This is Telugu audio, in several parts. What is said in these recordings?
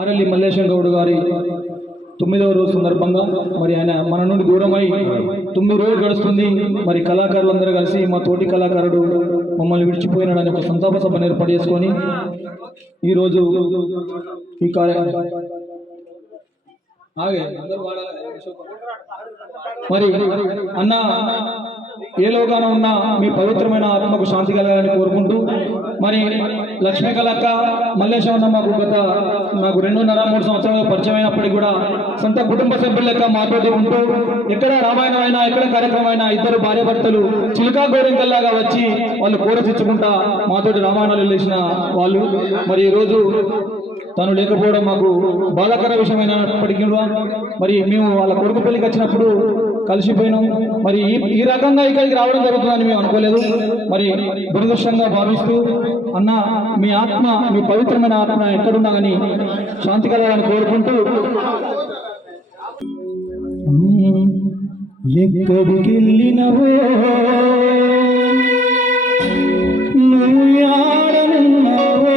ఆరెల్లి మల్లేశం గౌడ్ గారి 9వ రోజు సందర్భంగా మరి ఆయన మన నుండి దూరమై 9 రోజులు గడుస్తుంది. మరి కళాకారులందరూ కలిసి మా తోటి కళాకారుడు మమ్మల్ని విడిచిపోయినాడని ఒక సంతాప సభను ఏర్పాటు చేసుకొని ఈరోజు ఈ మరి అన్న ఏ లోగాన ఉన్న మీ పవిత్రమైన ఆత్మకు శాంతి కలగాలని కోరుకుంటూ మరి లక్ష్మీ కళక్క మల్లేశం మాకు నాకు 2.5-3 సంవత్సరాలు పరిచయం అయినప్పటికీ కూడా సొంత కుటుంబ సభ్యుల లెక్క మాతోటి ఉంటూ ఎక్కడ రామాయణం అయినా ఎక్కడ కార్యక్రమం అయినా ఇద్దరు భార్యాభర్తలు చిలుకా గోరింకల్లాగా వచ్చి వాళ్ళు కూరసిచ్చుకుంటా మాతోటి రామాయణాలు వెళ్ళేసిన వాళ్ళు. మరి ఈరోజు తను లేకపోవడం మాకు బాధాకర విషయమైనప్పటికీ మరి మేము వాళ్ళ కొడుకు పెళ్లికి వచ్చినప్పుడు కలిసిపోయినాం. మరి ఈ రకంగా ఇక్కడికి రావడం జరుగుతుందని మేము అనుకోలేదు. మరి దురదృష్టంగా భావిస్తూ అన్న మీ ఆత్మ మీ పవిత్రమైన ఆత్మ ఎక్కడున్నా కానీ శాంతి కలగాలని కోరుకుంటూ ఎక్కడికి వెళ్ళినవో నువ్వు ఆడనున్నావో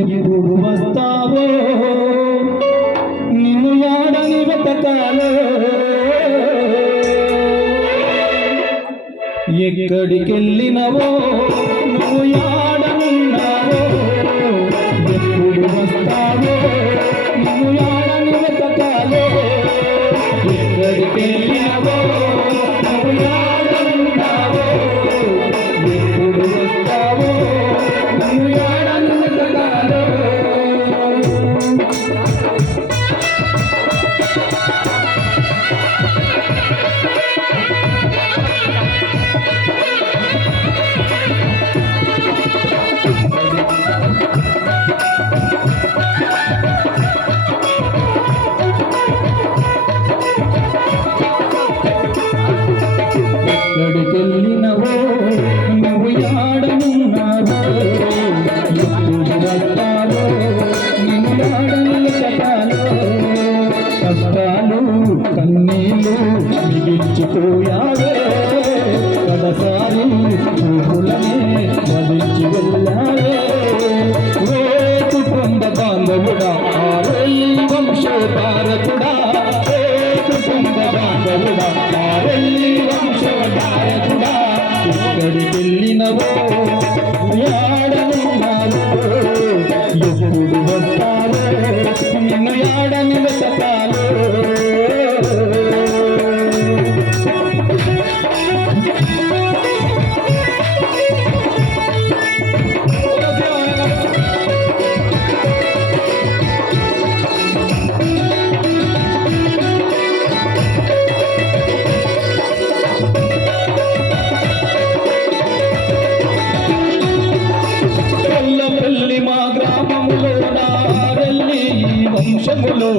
ఎప్పుడు వస్తావో నిన్ను ఆడని వెతకాలో ఎక్కడికి వెళ్ళినవో నువ్వు ఆడనున్నావో ఎప్పుడు వస్తావో నిన్ను ఆడని వెతకాలో ఎక్కడికి వెళ్ళినవో నువ్వు ఆడనున్నావో ఎప్పుడు వస్తావో నిన్ను ఆడని వెతకాలో. ఎక్కడికెళ్ళినవో నువ్వు ఆడనున్నావో ఎప్పుడు వస్తావో నిన్ను ఆడని కథలో కష్టాలు కన్నీళ్ళు మిగిల్చిపోయావే కడసారి పువ్వులనే వదిలించి వెళ్ళావే. ఓ కుటుంబ బాంధవుడా ఆరెల్లి వంశోధారకుడా ఏ కుటుంబ బాంధవుడా ఆరెల్లి వంశోధారకుడా ఎక్కడికి వెళ్ళినవో ఆడనున్నావో ఎప్పుడు వస్తావో నిన్ను ఆడని వెతకాలో. మా గ్రామములో నారెల్లి వంశములో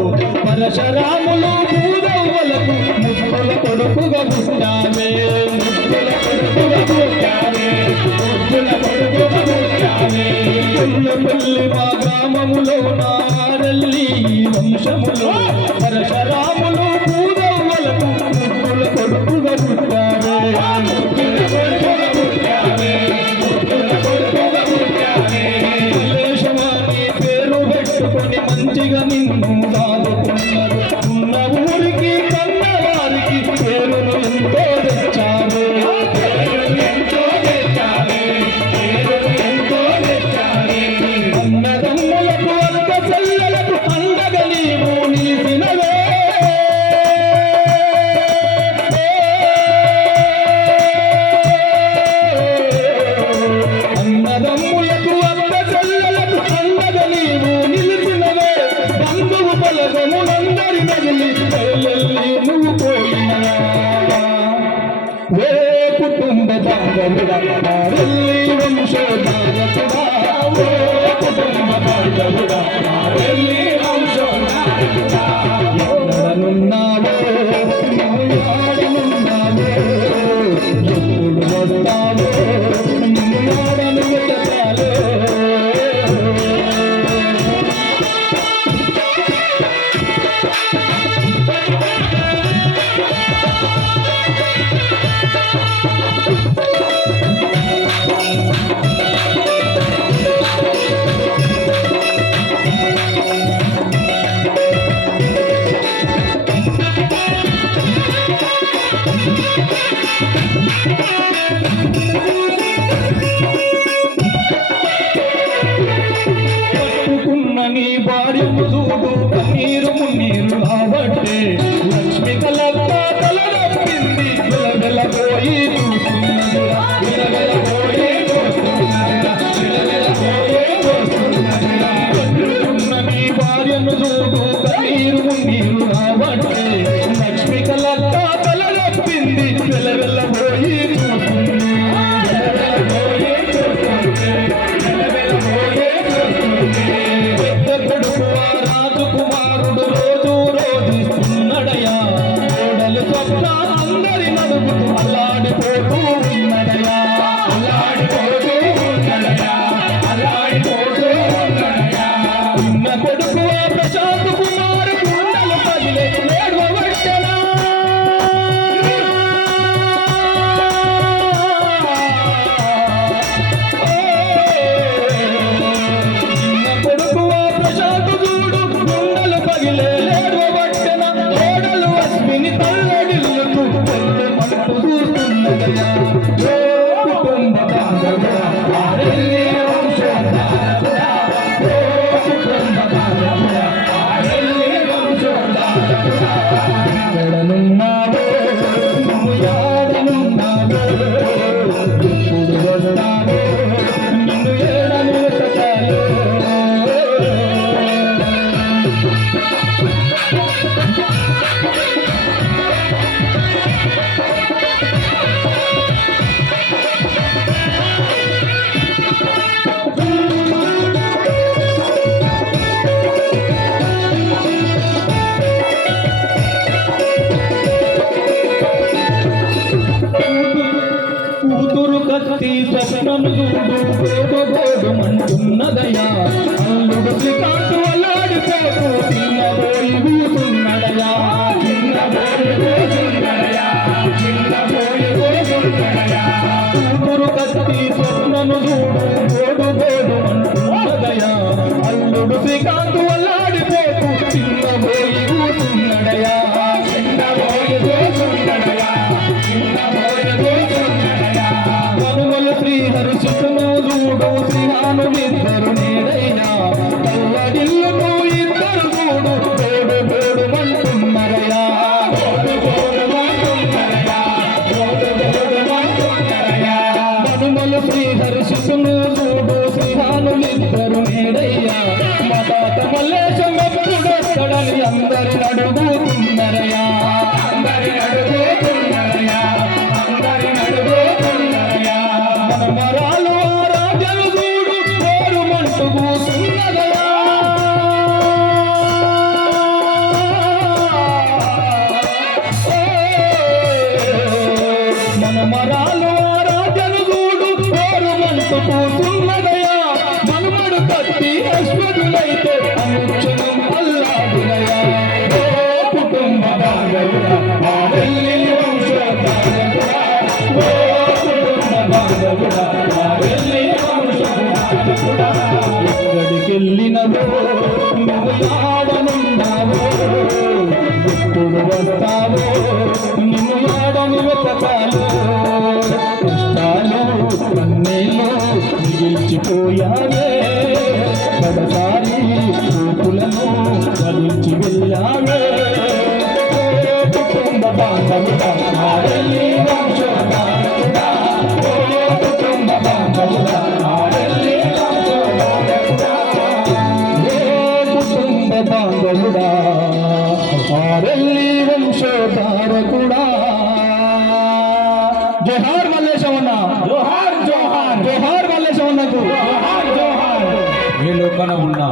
పరశురాములు పూరవ్వలకు ముక్కుల కొడుకుగా పుట్టామే ముక్కుల కొడుకుగా పుట్టామే ముక్కుల కొడుకుగా పుట్టామే. పుల్లపల్లి మా గ్రామములో నారెల్లి వంశములో పరశురాములు పూరవ్వలకు ముక్కుల కొడుకుగా పుట్టామే ముక్కుల కొడుకుగా పుట్టామే ముక్కుల కొడుకుగా పుట్టామే. మంచిగా నిన్ను దాదుకున్నారు ఉన్న ఊరికి కన్న వారికి పేరును ఎంతో తెచ్చారు ఎంతో తెచ్చారు ఎంతో తెచ్చారు. అన్నదమ్ములకు అక్క చెల్లెలకు అండగా నీవు నిలిపినవే అన్నదమ్ములకు అక్క చెల్లెలకు అండగా నీవు బంధువులందరి మగిలి నువ్వు పోయినా ఏ కుటుంబ బాంధవుడా ఆరెల్లి వంశోధారకుడా ఏ కుటుంబ బాంధవుడా ఆరెల్లి వంశోధారకుడా ఎక్కడనున్నావో నువ్వు ఆడనున్నావో ఎప్పుడు వస్తావో నిన్ను ఆడని వెతకాలో. నీ భార్యను చూడు కన్నీరు మున్నీరు కాబట్టే లక్ష్మి కలక్క కలరప్పింది వెలవెలబోయి చూస్తున్నదిరా వెలవెలబోయి చూస్తున్నదిరా వెలవెలబోయి చూస్తున్నదిరా కట్టుకున్న నీ భార్యను చూడు కన్నీరు మున్నీరు కాబట్టే లక్ష్మి కలక్క కలరప్పింది వెలవెలబోయి చూస్తున్నది వెలవెలబోయి చూస్తున్నది వెలవెలబోయి చూస్తున్నది రాజకుమారుడు రోజు రోజిస్తున్నాడయా కోడలు స్వప్న అందరి నడుపుతూ అల్లాడిపోతూ ఉన్నడయా అల్లాడిపోతూ ఉన్నడయా అల్లాడిపోతూ ఉన్నడయా ఉన్న కొడుకు ప్రశాంత్ కుమార్ గుండెలు పగిలే ఏడవబట్టనా ఎడనున్నావో నువ్వు యాడనున్నావో ఎప్పుడు వస్తావో నిన్ను ఏడను వెతకాలో కత్తి స్వప్నము చూడు గోడుమంటున్నదయా అల్లుడు శ్రీకాంతు అల్లాడిపోతూ చిన్నబోయి కూతున్నడయా చిన్నబోయి కూతున్నడయా చిన్నబోయి కూతున్నడయా కూతురు కత్తి స్వప్నము చూడు గోడుమంటున్నదయా అల్లుడు శ్రీకాంతు అల్లాడిపోతూ చిన్నబోయి కూతున్నడయా చిన్నబోయి కూతున్నడయా చిన్నబోయి కూతున్నడయా శ్రీహరి సుఖము చూడు శ్రీహానులిద్దరు నేడైనా కల్లడిల్లుకు ఇద్దరు చూడు తోడు తోడు మంటున్నరయా మనుమలు శ్రీహరి సుఖము చూడు శ్రీహానులిద్దరు నేడయ్యా మా తాత మల్లేశం ఎప్పుడొక్కడని అందరి అడుగుతున్నరయా అందరి అడుగుతున్నరయా అందరి అడుగుతున్నరయా మరాలు రాజలు చూడు కోరు మంటు కూసున్నదయా మన మరాలు రాజలు చూడు కోరు మంటు కూసున్నదయా మనుమడు కత్తి అశ్వదులైతే అనుక్షణం అల్లాడునయా కుటుంబ బాంధవుడా ఎక్కడికెళ్ళినవో నువ్వు యాడనున్నావో ఎప్పుడు వస్తావో నిన్ను యాడని వెతకాలో కష్టాలు కన్నీళ్ళు మిగిల్చిపోయావే పదసారి చూపులను వదిలించి వెళ్ళావే కుటుంబ బాంధవుడా ఆడల్లి వంశోద్ధారకుడా కుటుంబ బాంధవుడా ఆడల్లి వంశోద్ధారకుడా కుటుంబ బాంధవుడా ఆడల్లి వంశోద్ధారకుడా జోహార్ మల్లేశవన్న జోహార్ జోహార్ జోహార్ మల్లేశవన్నకు జోహార్ జోహార్ ఏ లోపల ఉన్నా